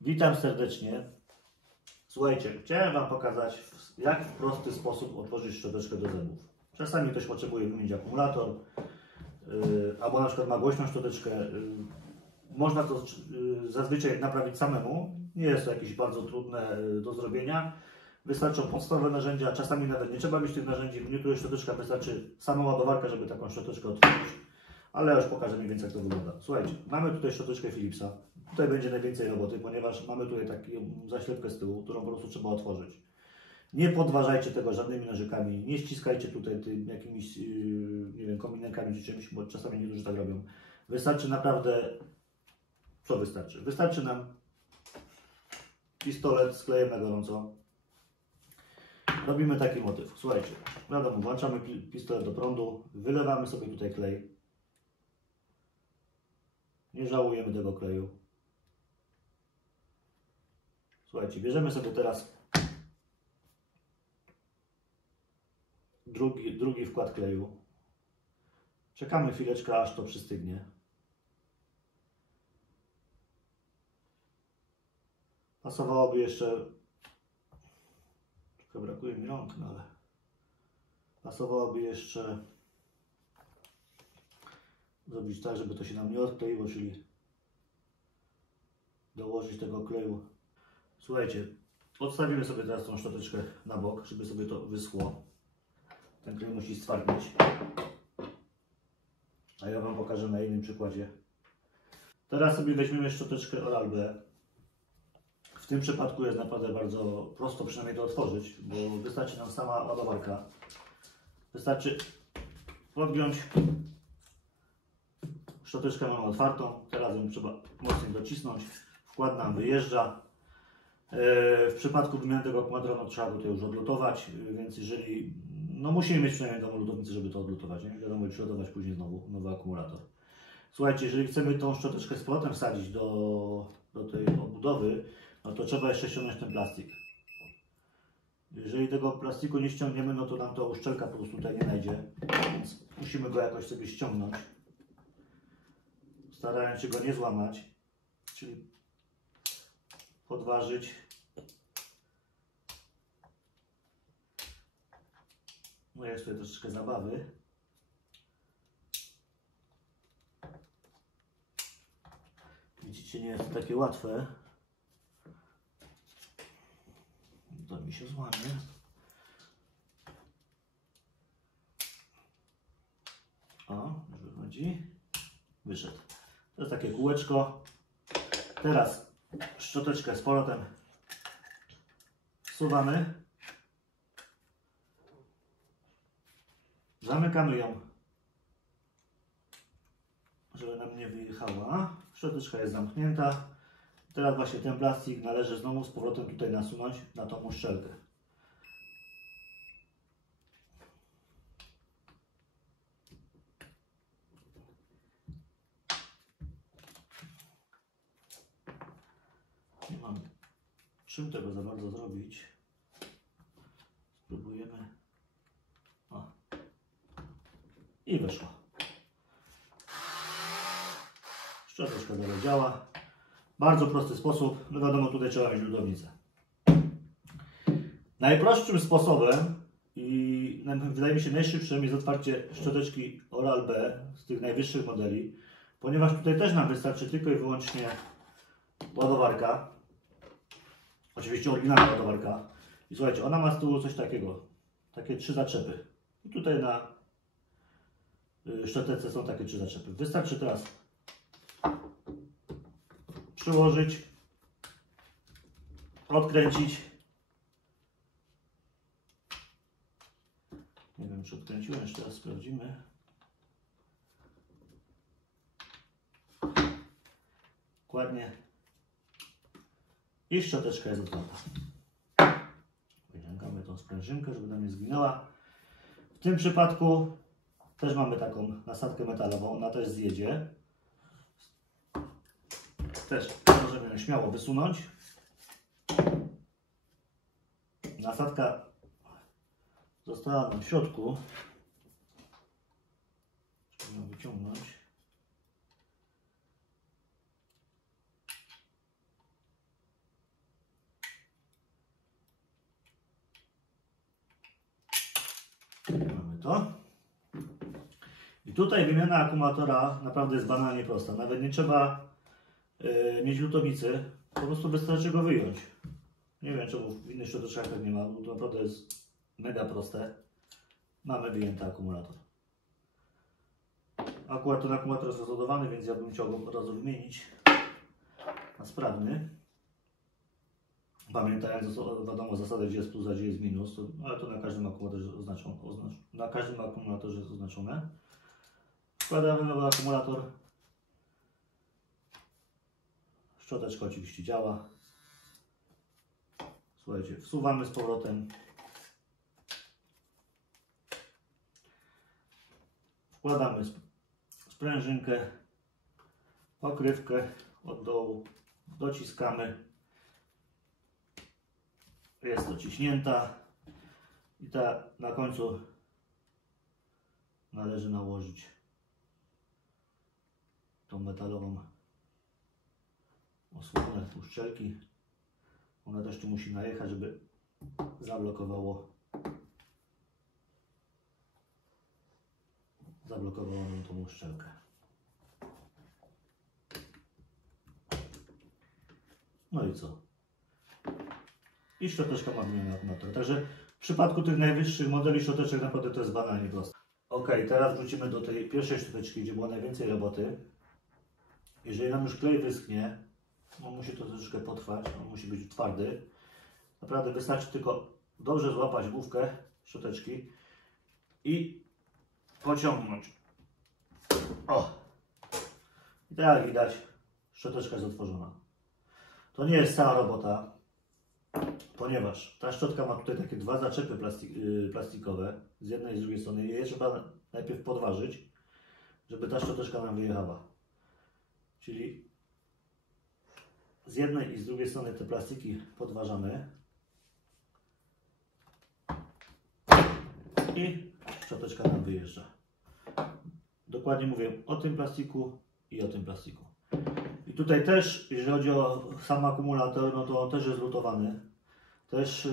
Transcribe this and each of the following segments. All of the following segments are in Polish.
Witam serdecznie. Słuchajcie, chciałem Wam pokazać, jak w prosty sposób otworzyć szczoteczkę do zębów. Czasami ktoś potrzebuje wymienić akumulator, albo na przykład ma głośną szczoteczkę. Można to zazwyczaj naprawić samemu. Nie jest to jakieś bardzo trudne do zrobienia. Wystarczą podstawowe narzędzia, czasami nawet nie trzeba mieć tych narzędzi. W niektórych szczoteczkach wystarczy sama ładowarka, żeby taką szczoteczkę otworzyć. Ale ja już pokażę mniej więcej, jak to wygląda. Słuchajcie, mamy tutaj szczoteczkę Philipsa. Tutaj będzie najwięcej roboty, ponieważ mamy tutaj taką zaślepkę z tyłu, którą po prostu trzeba otworzyć. Nie podważajcie tego żadnymi nożykami, nie ściskajcie tutaj tym jakimiś, nie wiem, kominenkami czy czymś, bo czasami niektórzy tak robią. Wystarczy naprawdę, co wystarczy? Wystarczy nam pistolet z klejem na gorąco. Robimy taki motyw. Słuchajcie, wiadomo, włączamy pistolet do prądu, wylewamy sobie tutaj klej. Nie żałujemy tego kleju. Słuchajcie, bierzemy sobie teraz drugi wkład kleju. Czekamy chwileczkę, aż to przystygnie. Pasowałoby jeszcze, trochę brakuje mi rąk, no ale pasowałoby jeszcze zrobić tak, żeby to się nam nie odkleiło, czyli dołożyć tego kleju. Słuchajcie, odstawimy sobie teraz tą szczoteczkę na bok, żeby sobie to wyschło. Ten klej musi stwardnieć. A ja Wam pokażę na innym przykładzie. Teraz sobie weźmiemy szczoteczkę Oral-B. W tym przypadku jest naprawdę bardzo prosto przynajmniej to otworzyć, bo wystarczy nam sama ładowarka. Wystarczy podgiąć. Szczoteczkę mamy otwartą, teraz ją trzeba mocniej docisnąć. Wkład nam wyjeżdża. W przypadku wymiany tego akumulatora no, trzeba go to już odlutować, więc jeżeli, no musimy mieć przynajmniej taką lutownicę, żeby to odlutować, nie? Wiadomo, przeładować później znowu nowy akumulator. Słuchajcie, jeżeli chcemy tą szczoteczkę z powrotem wsadzić do tej obudowy, no to trzeba jeszcze ściągnąć ten plastik. Jeżeli tego plastiku nie ściągniemy, no to nam to uszczelka po prostu tutaj nie najdzie, więc musimy go jakoś sobie ściągnąć, starając się go nie złamać, czyli podważyć. No jest tutaj troszeczkę zabawy. Widzicie, nie jest to takie łatwe. To mi się złamie. O, już wychodzi. Wyszedł. To jest takie kółeczko. Teraz szczoteczkę z powrotem wsuwamy. Zamykamy ją, żeby nam nie wyjechała. Szczoteczka jest zamknięta. Teraz właśnie ten plastik należy znowu z powrotem tutaj nasunąć na tą uszczelkę. Nie mam czym tego za bardzo zrobić. Spróbujemy. O. I wyszło. Szczoteczka dalej działa. Bardzo prosty sposób. No wiadomo, tutaj trzeba mieć lutownicę. Najprostszym sposobem i wydaje mi się najszybszym jest otwarcie szczoteczki Oral-B z tych najwyższych modeli, ponieważ tutaj też nam wystarczy tylko i wyłącznie ładowarka. Oczywiście oryginalna ładowarka. I słuchajcie, ona ma z tyłu coś takiego. Takie 3 zaczepy. I tutaj na szczoteczce są takie 3 zaczepy. Wystarczy teraz przyłożyć, odkręcić. Nie wiem, czy odkręciłem, jeszcze raz sprawdzimy. Dokładnie. I szczoteczka jest gotowa. Wyciągamy tą sprężynkę, żeby nam nie zginęła. W tym przypadku też mamy taką nasadkę metalową, ona też zjedzie. Też możemy ją śmiało wysunąć. Nasadka została nam w środku. Trzeba ją wyciągnąć. Mamy to. I tutaj wymiana akumulatora naprawdę jest banalnie prosta. Nawet nie trzeba mieć lutowicy, po prostu wystarczy go wyjąć. Nie wiem czemu w innych szczoteczkach tak nie ma, bo to naprawdę jest mega proste. Mamy wyjęty akumulator. Akurat ten akumulator jest rozładowany, więc ja bym chciał go od razu wymienić na sprawny. Pamiętając, wiadomo zasadę, gdzie jest plus, a gdzie jest minus, ale to na każdym akumulatorze jest oznaczone. Wkładamy nowy akumulator. Szczoteczka oczywiście działa. Słuchajcie, wsuwamy z powrotem. Wkładamy sprężynkę, pokrywkę od dołu, dociskamy. Jest dociśnięta i na końcu należy nałożyć tą metalową osłonę uszczelki. Ona też tu musi najechać, żeby zablokowało nam tą uszczelkę. No i co? I szczoteczka ma wymieniony akumulator. Także w przypadku tych najwyższych modeli szczoteczek naprawdę to jest banalnie proste. Ok, teraz wrócimy do tej pierwszej szczoteczki, gdzie było najwięcej roboty. Jeżeli nam już klej wyschnie, no musi to troszeczkę potrwać, on musi być twardy. Naprawdę wystarczy tylko dobrze złapać główkę szczoteczki i pociągnąć. O! I tak jak widać, szczoteczka jest otworzona. To nie jest cała robota, ponieważ ta szczotka ma tutaj takie dwa zaczepy plastikowe z jednej i z drugiej strony. Je trzeba najpierw podważyć, żeby ta szczoteczka nam wyjechała. Czyli z jednej i z drugiej strony te plastiki podważamy i szczoteczka nam wyjeżdża. Dokładnie mówię o tym plastiku i o tym plastiku. I tutaj też, jeżeli chodzi o sam akumulator, no to on też jest lutowany. Też,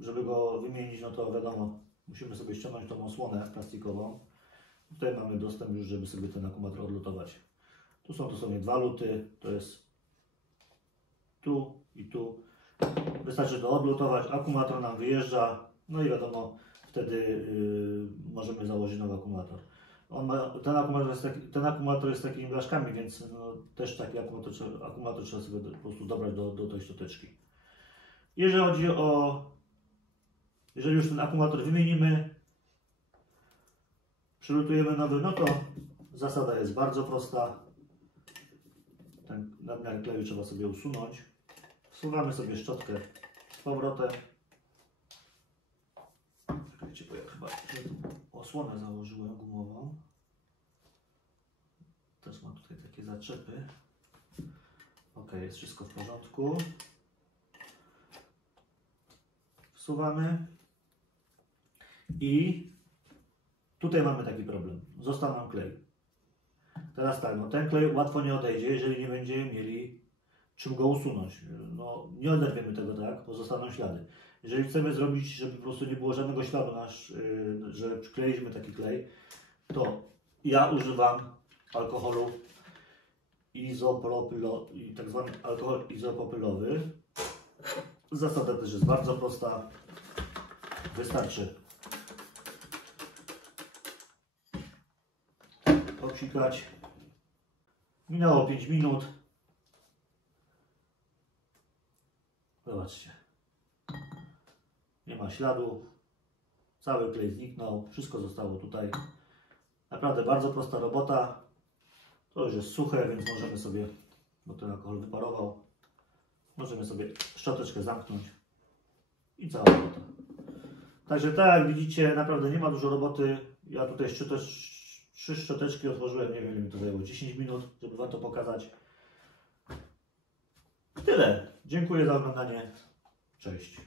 żeby go wymienić, no to wiadomo, musimy sobie ściągnąć tą osłonę plastikową. Tutaj mamy dostęp już, żeby sobie ten akumulator odlutować. Tu są dosłownie dwa luty, to jest tu i tu. Wystarczy to odlutować, akumulator nam wyjeżdża, no i wiadomo, wtedy możemy założyć nowy akumulator. Ten akumulator jest takimi blaszkami, więc no, też taki akumulator trzeba sobie po prostu dobrać do tej szczoteczki. Jeżeli już ten akumulator wymienimy, przylutujemy nowy, no to zasada jest bardzo prosta. Ten nadmiar kleju trzeba sobie usunąć. Wsuwamy sobie szczotkę z powrotem. Czekajcie, bo ja chyba osłonę założyłem gumową. Też mam tutaj takie zaczepy. Ok, jest wszystko w porządku. Wsuwamy. I tutaj mamy taki problem. Został nam klej. Teraz tak, no ten klej łatwo nie odejdzie, jeżeli nie będziemy mieli czym go usunąć. No, nie oderwiemy tego tak, bo zostaną ślady. Jeżeli chcemy zrobić, żeby po prostu nie było żadnego śladu, że przykleiliśmy taki klej, to ja używam alkoholu tak zwany alkohol izopropylowy. Zasada też jest bardzo prosta. Wystarczy popsikać. Minęło 5 minut. Zobaczcie. Nie ma śladu. Cały klej zniknął. Wszystko zostało tutaj. Naprawdę bardzo prosta robota. To już jest suche, więc możemy sobie, bo ten alkohol wyparował, możemy sobie szczoteczkę zamknąć i cała robota. Także tak jak widzicie, naprawdę nie ma dużo roboty. Ja tutaj 3 szczoteczki otworzyłem, nie wiem ile mi to zajęło, 10 minut, żeby Wam to pokazać. Tyle. Dziękuję za oglądanie. Cześć.